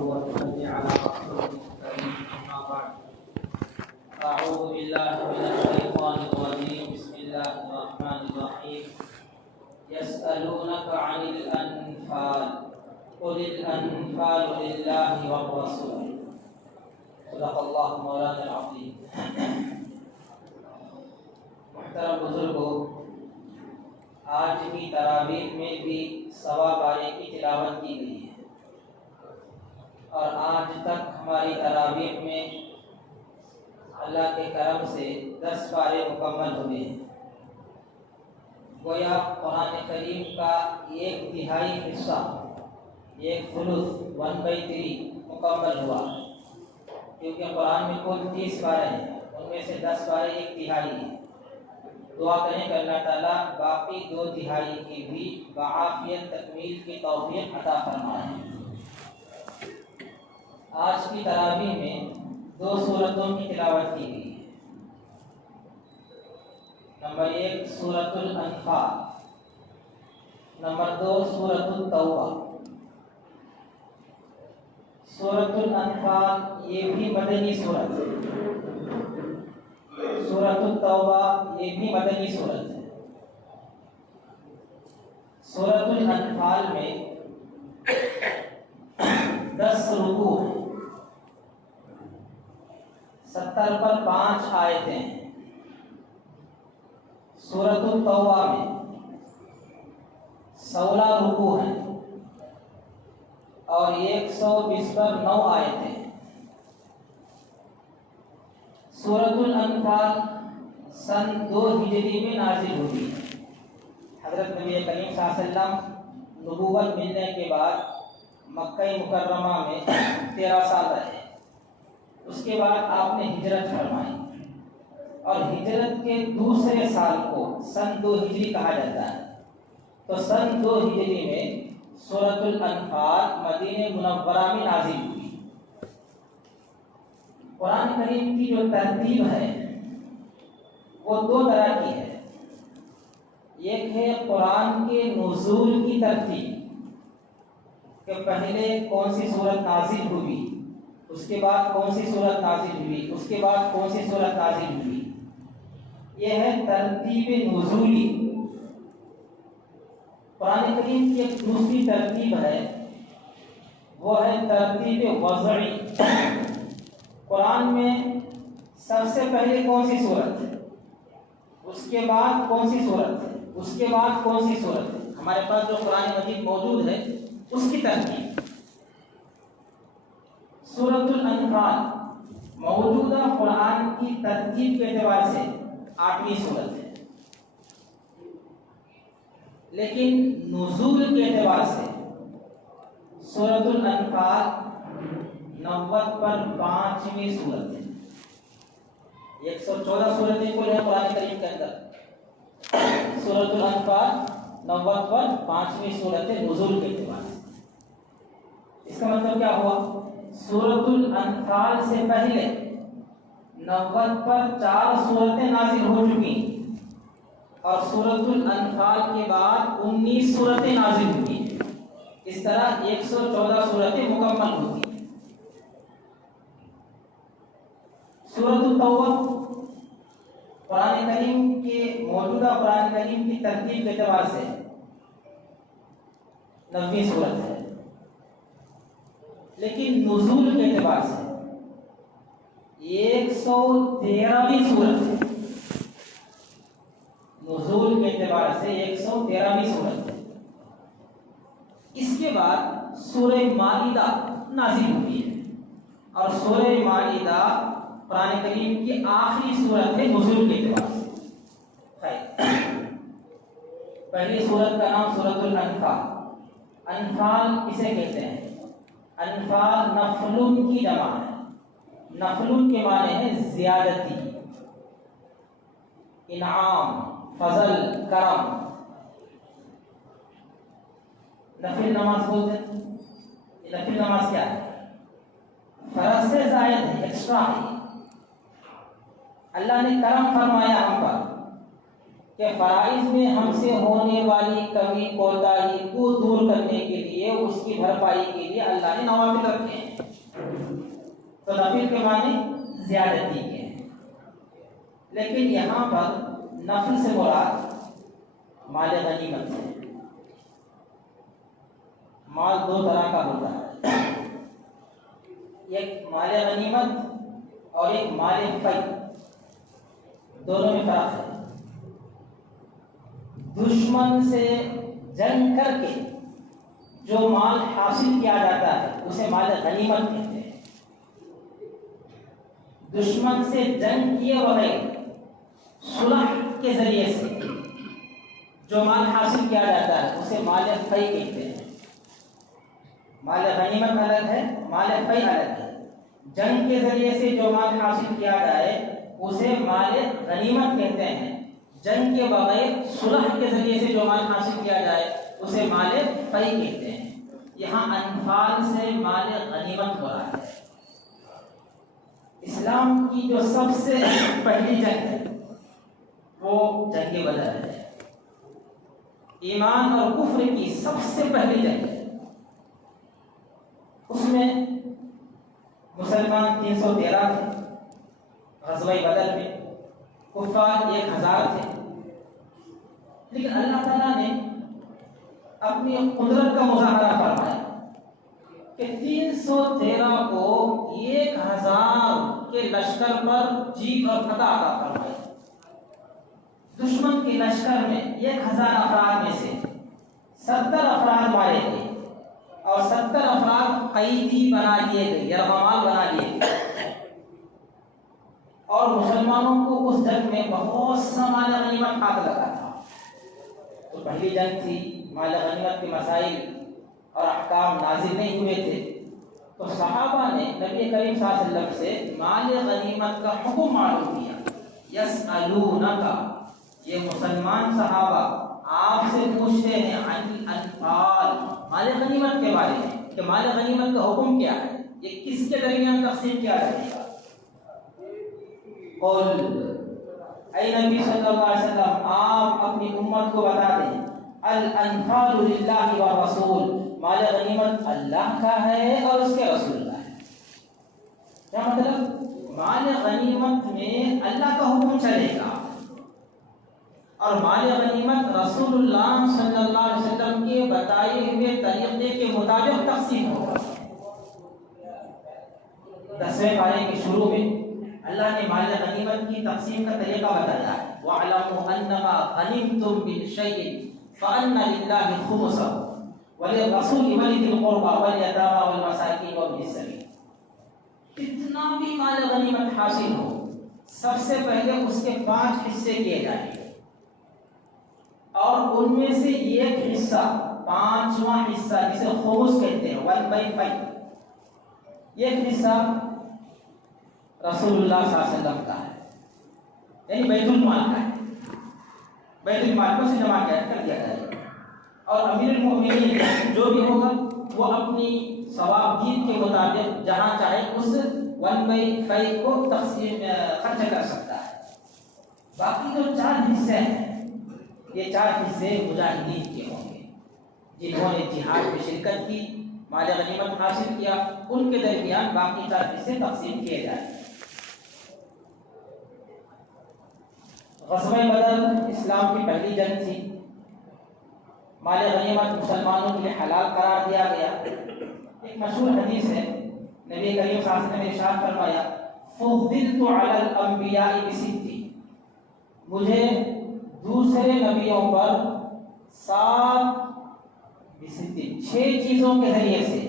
ونصلي على رسوله الكريم أما بعد أعوذ بالله من الشيطان الرجيم بسم الله الرحمن الرحيم يسألونك عن الأنفال قل الأنفال لله والرسول صدق الله مولانا العظيم. محترم بزرگوں، آج کی تراویح میں بھی 1.25 پارے کی تلاوت کی گئی ہے اور آج تک ہماری تراویح میں اللہ کے کرم سے 10 پارے مکمل ہوئے ہیں. گویا قرآن کریم کا 1/3 حصہ، 1/3 مکمل ہوا، کیونکہ قرآن میں کل 30 پارے ہیں، ان میں سے 10 پارے 1/3 ہیں. دعا کریں کہ اللہ تعالیٰ باقی 2/3 کی بھی بعافیت تکمیل کی توفیق عطا فرمائے. آج کی تراویح میں 2 سورتوں کی تلاوت کی گئی ہے. نمبر 1 سورۃ الانفال، نمبر 2 سورۃ التوبہ. سورۃ الانفال یہ بھی مدنی سورت ہے، سورۃ التوبہ یہ بھی مدنی سورت ہے. سورۃ الانفال میں 10 رکوع ہیں، 70 پر 5 آیتیں ہیں. سورۃ التوبہ میں 16 رکوع ہیں اور 120 پر 9 آیتیں ہیں. سورۃ الانفال سن 2 ہجری میں نازل ہوئی. حضرت نبی کریم صلی اللہ علیہ وسلم نبوت ملنے کے بعد مکہ مکرمہ میں 13 سال رہے. اس کے بعد آپ نے ہجرت فرمائی اور ہجرت کے دوسرے سال کو سن 2 ہجری کہا جاتا ہے. تو سن 2 ہجری میں سورۃ الانفال مدینہ منورہ میں نازل ہوئی. قرآن کریم کی جو ترتیب ہے وہ 2 طرح کی ہے. ایک ہے قرآن کے نزول کی ترتیب کہ پہلے کون سی سورت نازل ہوئی، اس کے بعد کون سی سورت نازل ہوئی، اس کے بعد کون سی سورت نازل ہوئی. یہ ہے ترتیب نزولی. قرآن کریم کی ایک دوسری ترتیب ہے، وہ ہے ترتیب وضعی. قرآن میں سب سے پہلے کون سی سورت ہے، اس کے بعد کون سی سورت ہے، اس کے بعد کون سی سورت ہے. ہمارے پاس جو قرآن مجید موجود ہے اس کی ترتیب. سورۃ الانفال موجودہ قرآن کی ترتیب کے اعتبار سے 8ویں سورت ہے، لیکن نزول کے اعتبار سے سورۃ الانفال 90 پر 5ویں سورت ہے. 114 سورتیں کل ہیں قرآن کریم کے اندر. سورۃ الانفال 90 پر 5ویں سورت ہے نزول کے اعتبار سے. اس کا مطلب کیا ہوا؟ سورۃ الانفال سے پہلے 90 پر 4 سورتیں نازل ہو چکی اور سورۃ الانفال کے بعد 19 سورتیں نازل ہوئی. اس طرح 114 سورتیں مکمل ہوتی. سورۃ التوبہ قرآن کریم کے موجودہ قرآن کریم کی ترتیب کے اعتبار سے 9ویں سورت ہے، لیکن نزول کے اعتبار سے 113ویں سورت ہے. نزول کے اعتبار سے 113ویں سورت ہے. اس کے بعد سورہ مائدہ نازل ہوئی ہے اور سورہ مائدہ قرآن کریم کی آخری سورت ہے نزول کے اعتبار سے. پہلی سورت کا نام سورۃ الانفال. انفال کسے کہتے ہیں؟ انفال نفلن کی جمع ہے. نفلن کے معنی ہے زیادتی، انعام، فضل، کرم. نفل نماز بولتے ہیں. نفل نماز کیا ہے؟ فرض سے زائد ہے، ایکسٹرا ہے. اللہ نے کرم فرمایا ہم پر کہ فرائض میں ہم سے ہونے والی کمی کوتاہی کو دور کرنے کے لیے اس کی بھرپائی کے لیے اللہ نے نوافل رکھے ہیں. تو نفل کے معنی زیادتی کے ہیں. لیکن یہاں پر نفل سے مراد مال غنیمت ہے. مال دو طرح کا ہوتا ہے، ایک مال غنیمت اور ایک مال فی. دونوں میں فرق ہے. دشمن سے جنگ کر کے جو مال حاصل کیا جاتا ہے اسے مال غنیمت کہتے ہیں. دشمن سے جنگ کیے بغیر صلح کے ذریعے سے جو مال حاصل کیا جاتا ہے اسے مال فی کہتے ہیں. مال غنیمت الگ ہے، مال فی الگ ہے. جنگ کے ذریعے سے جو مال حاصل کیا جائے اسے مال غنیمت کہتے ہیں. جنگ کے بغیر صلح کے ذریعے سے جو مال حاصل کیا جائے اسے مال فی کہتے ہیں. یہاں انفال سے مال غنیمت ہو رہا ہے. اسلام کی جو سب سے پہلی جنگ ہے وہ جنگ بدر ہے. ایمان اور کفر کی سب سے پہلی جنگ ہے. اس میں مسلمان 313 تھے غزوہ بدر میں، کفار 1000 تھے. لیکن اللہ تعالیٰ نے اپنی قدرت کا مظاہرہ فرمایا کہ 313 کو 1000 کے لشکر پر جیت اور فتح عطا فرمائی. دشمن کے لشکر میں 1000 افراد میں سے 70 افراد مارے گئے اور 70 افراد قیدی بنا لیے گئے، یرغمال بنا لیے گئے. اور مسلمانوں کو اس جنگ میں بہت سا مال غنیمت ہاتھ لگا تھا. تو پہلی جنگ تھی، مال غنیمت کے مسائل اور احکام نازل نہیں ہوئے تھے. تو صحابہ نے نبی کریم صلی اللہ علیہ وسلم سے مال غنیمت کا حکم معلوم کیا. یسألونک، یہ مسلمان صحابہ آپ سے پوچھتے ہیں عن الانفال، مال غنیمت کے بارے میں کہ مال غنیمت کا حکم کیا ہے، یہ کس کے درمیان تقسیم کیا جائے گا. قل، اے نبی صلی اللہ علیہ وسلم آپ اپنی امت کو بتا دیں الانفال للہ والرسول، مال غنیمت اللہ کا ہے اور اس کے رسول کا ہے. کیا مطلب؟ مال غنیمت میں اللہ کا حکم چلے گا اور مال غنیمت رسول اللہ صلی اللہ علیہ وسلم کے بتائے ہوئے طریقے کے مطابق تقسیم ہوگا. 10ویں پارے کے شروع میں اللہ نے مال غنیمت کی تقسیم کا طریقہ بتایا ہے. وَاعْلَمُوا أَنَّمَا غَنِمْتُم مِّن شَيْءٍ فَأَنَّ لِلَّهِ خُمُسَهُ وَلِلرَّسُولِ وَلِذِي الْقُرْبَىٰ وَالْيَتَامَىٰ وَالْمَسَاكِينِ وَابْنِ السَّبِيلِ. کتنا بھی مال غنیمت حاصل ہو، سب سے پہلے اس کے 5 حصے کیے جائیں گے اور ان میں سے ایک حصہ، 5واں حصہ جسے خمس کہتے ہیں 1/5، ایک حصہ رسول اللہ صلی اللہ علیہ وسلم کا ہے، یعنی بیت المال کا ہے. بیت المال کو سے جمع کر دیا جائے گا اور امیر المؤمنین جو بھی ہوگا وہ اپنی ثواب دید کے مطابق جہاں چاہے اس 1/5 کو تقسیم خرچ کر سکتا ہے. باقی جو 4 حصے ہیں یہ 4 حصے مجاہدین کے ہوں گے جنہوں نے جہاد میں شرکت کی، مال غنیمت حاصل کیا. ان کے درمیان باقی 4 حصے تقسیم کیے جائیں. غزوہ بدر اسلام کی پہلی جنگ تھی. مال غنیمت مسلمانوں کے لیے حلال قرار دیا گیا. ایک مشہور حدیث ہے، نبی کریم صلی اللہ علیہ وسلم نے ارشاد فرمایا فضلت علی الانبیاء بست، مجھے دوسرے نبیوں پر 6 چیزوں کے ذریعے سے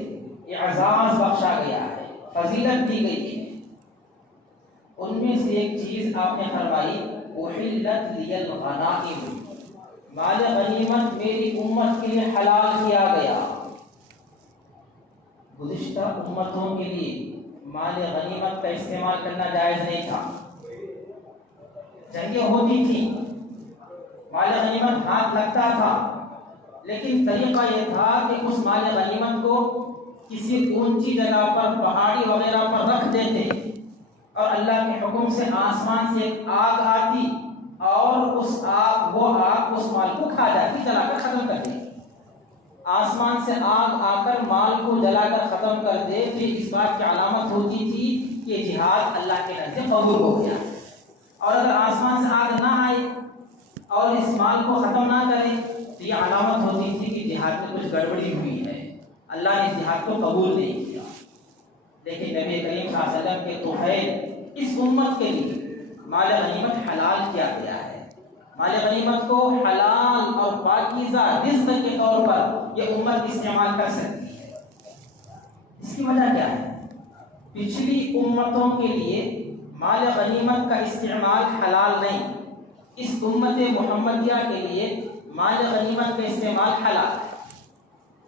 اعزاز بخشا گیا ہے، فضیلت دی گئی ہے. ان میں سے ایک چیز آپ نے فرمائی احلت لی الغنائم، مال غنیمت میری امت کے لیے حلال کیا گیا. گزشتہ امتوں کے لیے مال غنیمت کا استعمال کرنا جائز نہیں تھا. جنگیں ہوتی تھی، مال غنیمت ہاتھ لگتا تھا، لیکن طریقہ یہ تھا کہ اس مال غنیمت کو کسی اونچی جگہ پر، پہاڑی وغیرہ پر رکھ دیتے اور اللہ کے حکم سے آسمان سے ایک آگ آتی اور وہ آگ اس مال کو کھا جاتی، جلا کر ختم کر دیتی. آسمان سے آگ آ کر مال کو جلا کر ختم کر دے تو یہ اس بات کی علامت ہوتی تھی کہ جہاد اللہ کے نزد قبول ہو گیا. اور اگر آسمان سے آگ نہ آئے اور اس مال کو ختم نہ کرے تو یہ علامت ہوتی تھی کہ جہاد میں کچھ گڑبڑی ہوئی ہے, اللہ نے اس جہاد کو قبول نہیں کیا. لیکن نبی کریم صلی اللہ علیہ وسلم کے طفیل اس امت کے لیے مال غنیمت حلال کیا گیا ہے. مال غنیمت کو حلال اور پاکیزہ رزق کے طور پر یہ امت استعمال کر سکتی ہے. اس کی وجہ کیا ہے؟ پچھلی امتوں کے لیے مال غنیمت کا استعمال حلال نہیں, اس امت محمدیہ کے لیے مال غنیمت کا استعمال حلال ہے.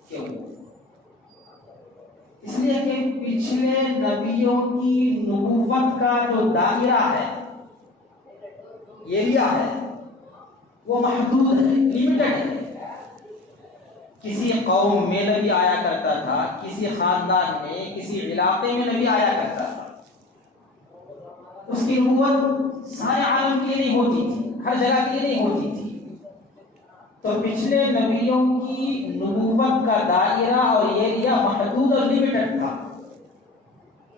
کیوں؟ اس لیے کہ پچھلے نبیوں کی نبوت کا جو دائرہ ہے, ایریا ہے, وہ محدود ہے, لیمیٹڈ ہے. کسی قوم میں نبی آیا کرتا تھا, کسی خاندان میں, کسی علاقے میں نبی آیا کرتا تھا. اس کی نبوت سارے عالم کے لیے نہیں ہوتی تھی, ہر جگہ کے لیے نہیں ہوتی تھی. تو پچھلے نبیوں کی نبوت کا دائرہ اور ایریا محدود اور لیمیٹڈ تھا.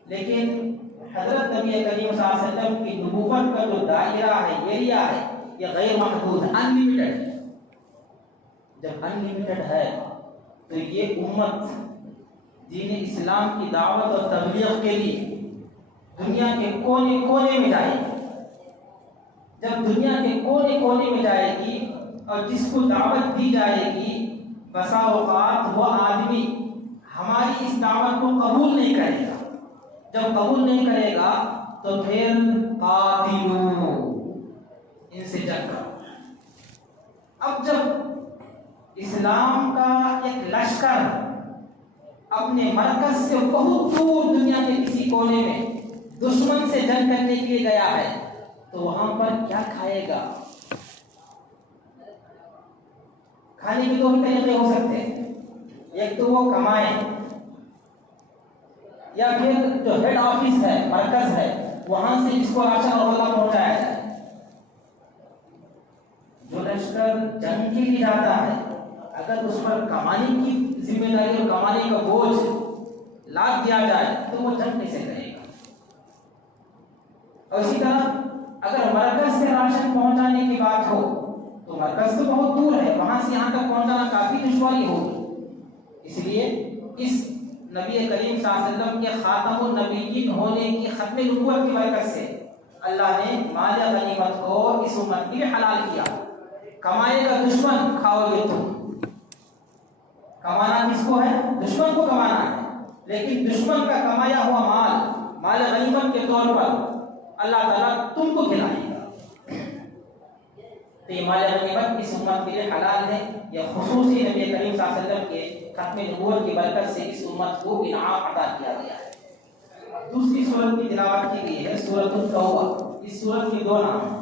لیکن حضرت نبی کریم صلی اللہ علیہ وسلم کی نبوت کا جو دائرہ ہے, ایریا ہے, یہ غیر محدود ہے, ان لمیٹڈ ہے. جب ان لمیٹڈ ہے تو یہ امت دین اسلام کی دعوت اور تبلیغ کے لیے دنیا کے کونے کونے میں جائے گی. جب دنیا کے کونے کونے میں جائے گی اور جس کو دعوت دی جائے گی, بسا اوقات وہ آدمی ہماری اس دعوت کو قبول نہیں کرے گا. جب قبول نہیں کرے گا تو پھر قاتلو, ان سے جنگ کرو. اب جب اسلام کا ایک لشکر اپنے مرکز سے بہت دور دنیا کے کسی کونے میں دشمن سے جنگ کرنے کے لیے گیا ہے تو وہاں پر کیا کھائے گا؟ کھانے کے دو ہی طریقے ہو سکتے ہیں. ایک تو وہ کمائے, یا پھر جو ہیڈ آفس ہے, مرکز ہے, وہاں سے اس کو راشن اور غلہ پہنچایا جائے. جو لشکر جنگ کے لیے جاتا ہے اگر اس پر کمانے کی ذمہ داری اور کمانے کا بوجھ لاد دیا جائے تو وہ جنگ کیسے کرے گا؟ اور اسی طرح اگر مرکز سے راشن پہنچانے کی بات ہو تو مرکز تو بہت دور ہے, وہاں سے یہاں تک پہنچانا کافی دشواری ہوگی. اس لیے اس نبی کریم صلی اللہ علیہ وسلم کے خاتم النبیین ہونے کی ختم نبوت کی برکت سے اللہ نے مال غنیمت کو اس امت کے لیے حلال کیا. کمائے کا دشمن کھاؤ گے تم. کمانا کس کو ہے؟ دشمن کو کمانا ہے. لیکن دشمن کا کمایا ہوا مال غنیمت کے طور پر اللہ تعالیٰ تم کو کھلائے گا. تو یہ مال غنیمت اس امت کے لیے حلال ہے. یہ خصوصی نبی کریم صلی اللہ علیہ وسلم کے ختم نبوت کی برکت سے اس امت کو انعام عطا کیا گیا ہے. دوسری سورت کی تلاوت کی گئی ہے سورۃ التوبہ. اس سورت کے دو نام ہیں,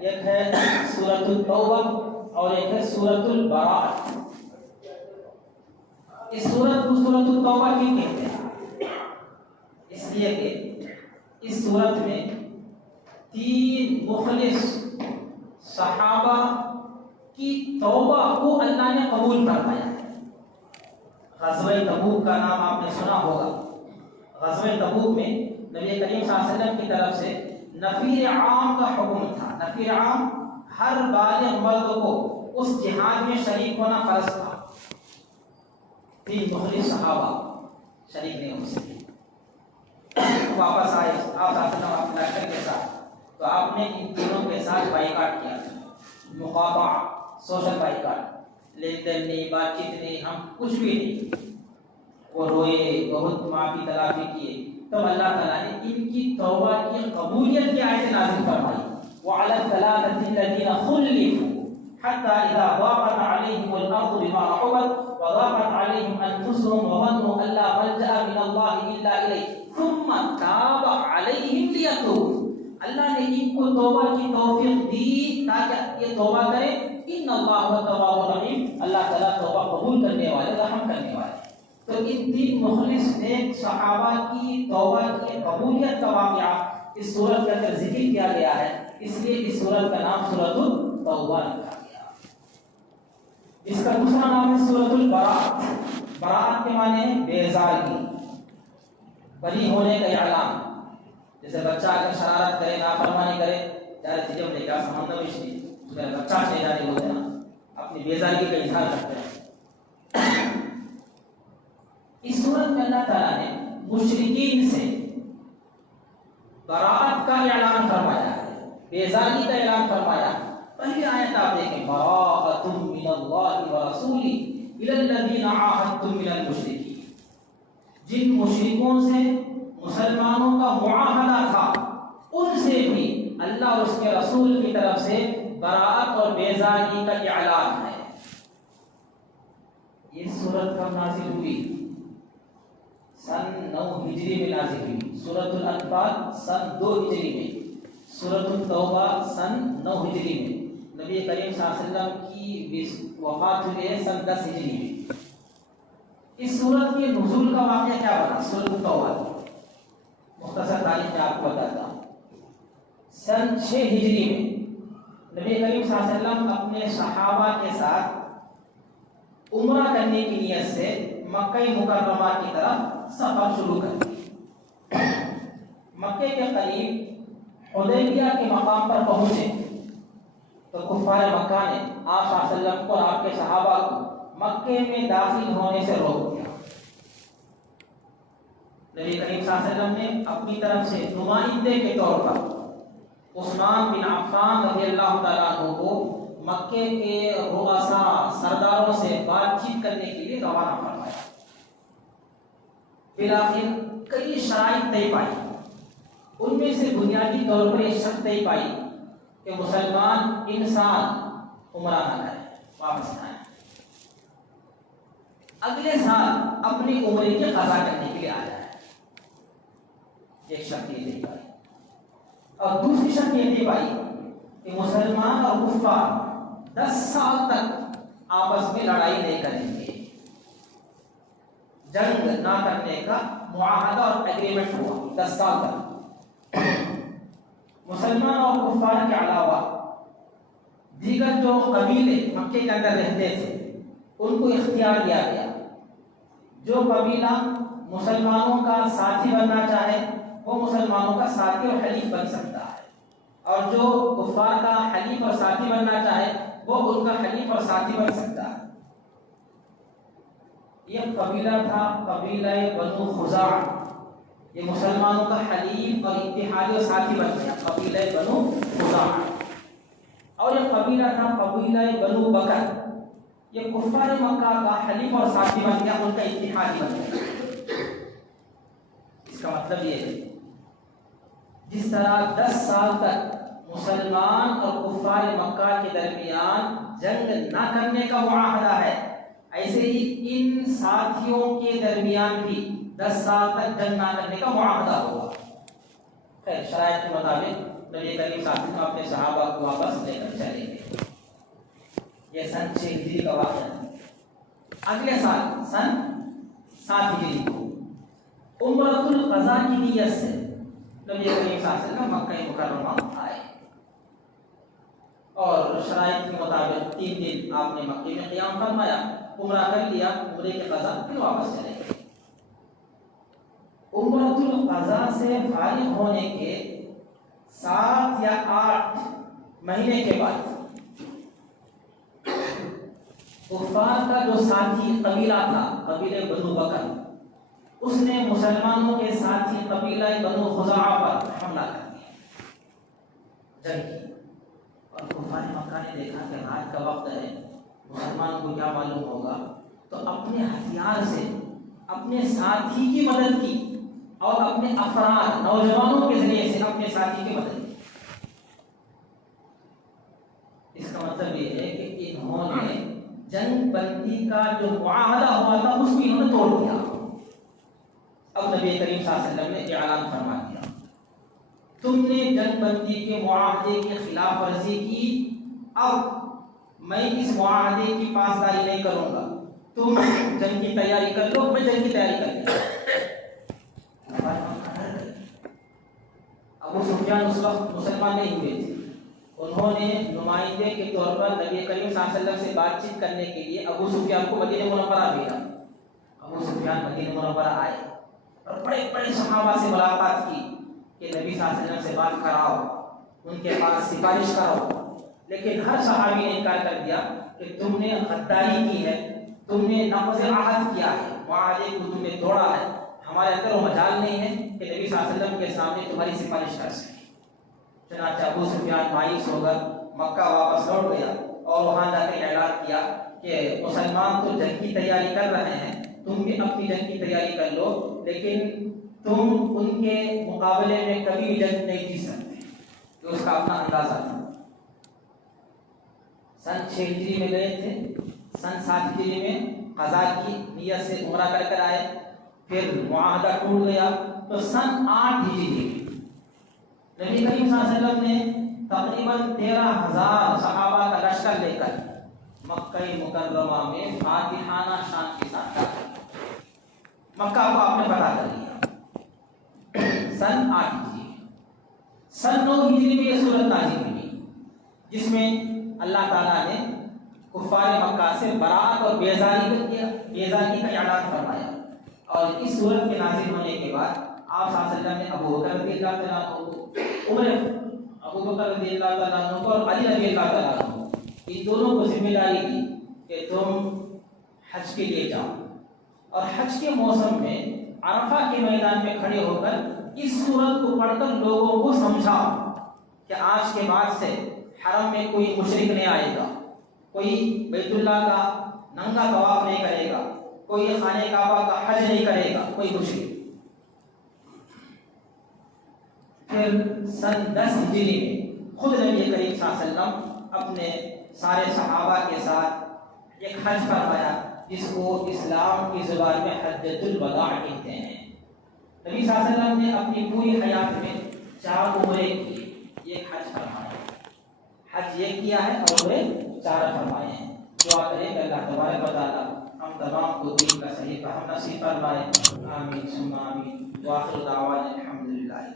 ایک ہے سورۃ التوبہ اور ایک ہے سورۃ البراءۃ. اس سورت کو سورۃ التوبہ کیوں کہتے ہیں؟ اس لیے کہ اس سورت میں 3 مخلص صحابہ کی توبہ کو اللہ نے قبول فرمایا ہے. غزوہ تبوک کا نام آپ نے سنا ہوگا. غزوہ تبوک میں نبی کریم صلی اللہ علیہ وسلم کی طرف سے نفیر عام کا حکم تھا. نفیر عام ہر بالغ مرد کو اس جہاد میں شریک ہونا فرض تھا. 3 مخلص صحابہ شریک نہیں ہو سکے. واپس آئے آپ اپنے لشکر کے ساتھ, تو آپ نے ان تینوں کے ساتھ بائیکاٹ کیا, مقاطعہ, سوشل بائیکاٹ. لین دین نہیں, بات چیت نہیں, ہم کچھ بھی نہیں. وہ روئے, بہت معافی تلافی کیے. تب اللہ تعالیٰ نے ان کی توبہ کی قبولیت کی آیت نازل فرمائی. وعلى الثلاثة الذين خلفوا حتى إذا ضاقت عليهم الأرض بما رحبت وضاقت عليهم أنفسهم وظنوا أن لا ملجأ من الله إلا إليه ثم تاب عليهم ليتوبوا. اللہ نے ان کو توبہ کی توفیق دی تاکہ یہ توبہ کریں. ان اللہ هو التواب الرحیم, اللہ تعالیٰ توبہ قبول کرنے والے, رحم کرنے والے. تو ان 3 مخلص نیک صحابہ کی توبہ کی قبولیت کا واقعہ اس سورت کے اندر ذکر کیا گیا ہے. اس لیے اس سورت کا نام سورۃ التوبہ رکھا گیا. اس کا دوسرا نام ہے سورۃ البراءۃ. براءت کے معنی ہے بیزارگی، بری ہونے کا اعلان. جیسے بچہ اگر شرارت کرے، نافرمانی کرے، چاہے چیزیں نے کیا سمجھنا بھی چاہیے، میرا بچہ چلے جانے ہوتے ہیں نا، اپنی بیزارگی کا اظہار کرتے ہیں. اس صورت میں اللہ تعالیٰ نے مشرکین سے براءت کا اعلان فرمایا ہے، بیزاری کا اعلان فرمایا. پہلی آیت آپ دیکھیں، براءۃ من اللہ ورسولہ الی الذین عاہدتم من المشرکین. جن مشرکوں سے مسلمانوں کا معاہدہ تھا ان سے بھی اللہ اور اس کے رسول کی طرف سے براءت اور بیزاری کا اعلان ہے. یہ سورت کب نازل ہوئی؟ سن 9 ہجری میں نازل ہوئی. سورۃ الانفال سن 2 ہجری میں، سورۃ التوبہ سن 9 ہجری میں. نبی کریم صلی اللہ علیہ وسلم کی وفات ہوئی ہے سن 10 ہجری میں. اس سورت کے نزول کا واقعہ کیا بنا؟ سورۃ التوبہ مختصر تاریخ میں آپ کو بتاتا ہوں. سن 6 ہجری میں نبی کریم صلی اللہ علیہ وسلم اپنے صحابہ کے ساتھ عمرہ کرنے کی نیت سے مکہ مکرمہ کی طرف سفر شروع کر دیا. مکہ کے قریب حدیبیہ کے مقام پر پہنچے تو کفار مکہ نے آپ صلی اللہ علیہ وسلم کو اور آپ کے صحابہ کو مکے میں داخل ہونے سے روک دیا. نبی کریم صلی اللہ علیہ وسلم نے اپنی طرف سے نمائندے کے طور پر عثمان بن عفان رضی اللہ تعالیٰ عنہ کو مکے کے رؤساء سرداروں سے بات چیت کرنے کے لیے روانہ فرمایا. بالآخر کئی شرائط طے پائی. ان میں سے بنیادی طور پر ایک شرط طے پائی کہ مسلمان انسان عمرہ نہ کرے، واپس نہ آئے، اگلے سال اپنی عمرے کی قضا کرنے کے لیے آ جائے. ایک شرط یہ طے پائی. اور دوسری شرط یہ طے پائی کہ مسلمان اور کفار 10 سال تک آپس میں لڑائی نہیں کریں گے. جنگ نہ کرنے کا معاہدہ اور ایگریمنٹ ہوا 10 سال تک. مسلمان اور کفار کے علاوہ دیگر جو قبیلے مکے کے اندر رہتے تھے ان کو اختیار دیا گیا. جو قبیلہ مسلمانوں کا ساتھی بننا چاہے وہ مسلمانوں کا ساتھی اور حلیف بن سکتا ہے، اور جو کفار کا حلیف اور ساتھی بننا چاہے وہ ان کا حلیف اور ساتھی بن سکتا ہے. یہ قبیلہ تھا قبیلہ بنو خزاعہ. یہ مسلمانوں کا حلیف اور اتحادی اور ساتھی بن گیا، قبیلہ بنو خزاعہ. اور یہ قبیلہ تھا قبیلہ بنو بکر. یہ کفار مکہ کا حلیف اور ساتھی بن گیا، ان کا اتحادی بن گیا. اس کا مطلب یہ ہے جس طرح 10 سال تک مسلمان اور کفار مکہ کے درمیان جنگ نہ کرنے کا معاہدہ ہے، ایسے ہی ان ساتھیوں کے درمیان بھی 10 سال تک جنگ نہ کرنے کا معاہدہ ہوگا. خیر شرائط کے مطابق نبی کریم صلی اللہ علیہ وسلم اپنے صحابہ کو واپس لے کر چلیں گے. یہ سن 6 ہجری کا واقعہ ہے. اگلے سال سن 7 ہجری کو عمرۃ القضاء کی نیت سے نبی کریم صلی اللہ علیہ وسلم مکہ مکرمہ آئے اور شرائط کے مطابق 3 دن آپ نے مکے میں قیام فرمایا، عمرہ کر لیا، عمرے کے قضا پھر واپس چلے گئے. عمرۃ القضاء سے فارغ ہونے کے 7 یا 8 مہینے کے بعد کفار کا جو ساتھی قبیلہ تھا قبیلہ بنو بکر، اس نے مسلمانوں کے ساتھی قبیلہ بنو خزاعہ پر حملہ کر دیا، جنگ کی. اور کفار مکہ نے دیکھا کہ رات کا وقت ہے، مسلمانوں کو کیا معلوم ہوگا، تو اپنے ہتھیار سے اپنے ساتھی کی مدد کی اور اپنے افراد نوجوانوں کے ذریعے سے اپنے ساتھی کی مدد کی. اس کا مطلب یہ ہے کہ انہوں نے جنگ بندی کا جو معاہدہ ہوا تھا اس کو انہوں نے توڑ دیا. اب نبی کریم صلی اللہ علیہ وسلم نے اعلان فرما دیا تم نے جنگ بندی کے معاہدے کی خلاف ورزی کی، اب میں اس معاہدے کی پاسداری نہیں کروں گا. تم جنگ کی تیاری کر لو، میں جنگ کی تیاری کر لوں. ابو سفیان اس وقت مسلمان نہیں ہوئے تھے. انہوں نے نمائندے کے طور پر نبی کریم صلی اللہ علیہ وسلم سے بات چیت کرنے کے لیے ابو سفیان کو مدینہ منورہ بھیجا. ابو سفیان مدینہ منورہ آئے اور بڑے بڑے صحابہ سے ملاقات کی کہ نبی صلی اللہ علیہ وسلم سے بات کراؤ، ان کے پاس سفارش کرو، لیکن ہر صحابی نے انکار کر دیا کہ تم نے غداری کی ہے، تم نے نقض عہد کیا ہے، معاہدے کو تم نے توڑا ہے، ہمارے اندر وہ مجال نہیں ہے کہ نبی صلی اللہ علیہ وسلم کے سامنے تمہاری سفارش کر سکے۔ چنانچہ ابو سفیان مایوس ہو کر مکہ واپس لوٹ گیا اور وہاں جا کے اعلان کیا کہ مسلمان تو جنگ کی تیاری کر رہے ہیں، تم بھی اپنی جنگ کی تیاری کر لو، لیکن تم ان کے مقابلے میں کبھی بھی جنگ نہیں جیت سکتے۔ تو اس کا اپنا اندازہ تھا۔ سن 6 ہجری میں گئے تھے، سن 7 ہجری میں قضا کی نیت سے عمرہ کر کر آئے، پھر معاہدہ ٹوٹ گیا تو سن 8 ہجری میں نبی کریم صلی اللہ علیہ وسلم نے تقریباً 13,000 صحابہ کا لشکر لے کر مکہ مکرمہ میں فاتحانہ شان کے ساتھ داخل ہوئے۔ مکہ کو آپ نے پتہ کر لیا سن 8 ہجری میں۔ سن 9 ہجری میں یہ سورت نازل ہوئی جس میں اللہ تعالیٰ نے کفار مکہ سے برات اور بیزاری کا اعلان فرمایا، اور اس سورت کے نازل ہونے کے بعد آپ صلی اللہ علیہ وسلم نے ابو بکر رضی اللہ تعالیٰ عنہ کو، ابو بکر رضی اللہ تعالیٰ عنہ کو اور علی رضی اللہ تعالیٰ عنہ کو، ان دونوں کو ذمہ داری دی کہ تم حج کے لیے جاؤ، اور حج کے موسم میں عرفہ کے میدان میں کھڑے ہو کر اس سورت کو پڑھ کر لوگوں کو سمجھاؤ کہ آج کے بعد سے حرم میں کوئی مشرک نہیں آئے گا، کوئی بیت اللہ کا ننگا طواف نہیں کرے گا، کوئی خانہ کعبہ کا حج نہیں کرے گا، کوئی مشرک۔ پھر سن 10 ہجری میں خود نبی کریم صلی اللہ علیہ وسلم اپنے سارے صحابہ کے ساتھ ایک حج فرمایا جس کو اسلام کی زبان میں حجۃ الوداع کہتے ہیں۔ نبی صلی اللہ علیہ وسلم نے اپنی پوری حیات میں 4 عمرے کیے، ایک حج فرمایا، حج یہ کیا ہے اور عمرے 4 فرمائے ہیں۔ دعا کریں کہ اللہ تبارک و تعالیٰ ہم تمام کو دین کا صحیح فہم نصیب فرمائے، آمین ثم آمین، وآخر دعوانا الحمدللہ۔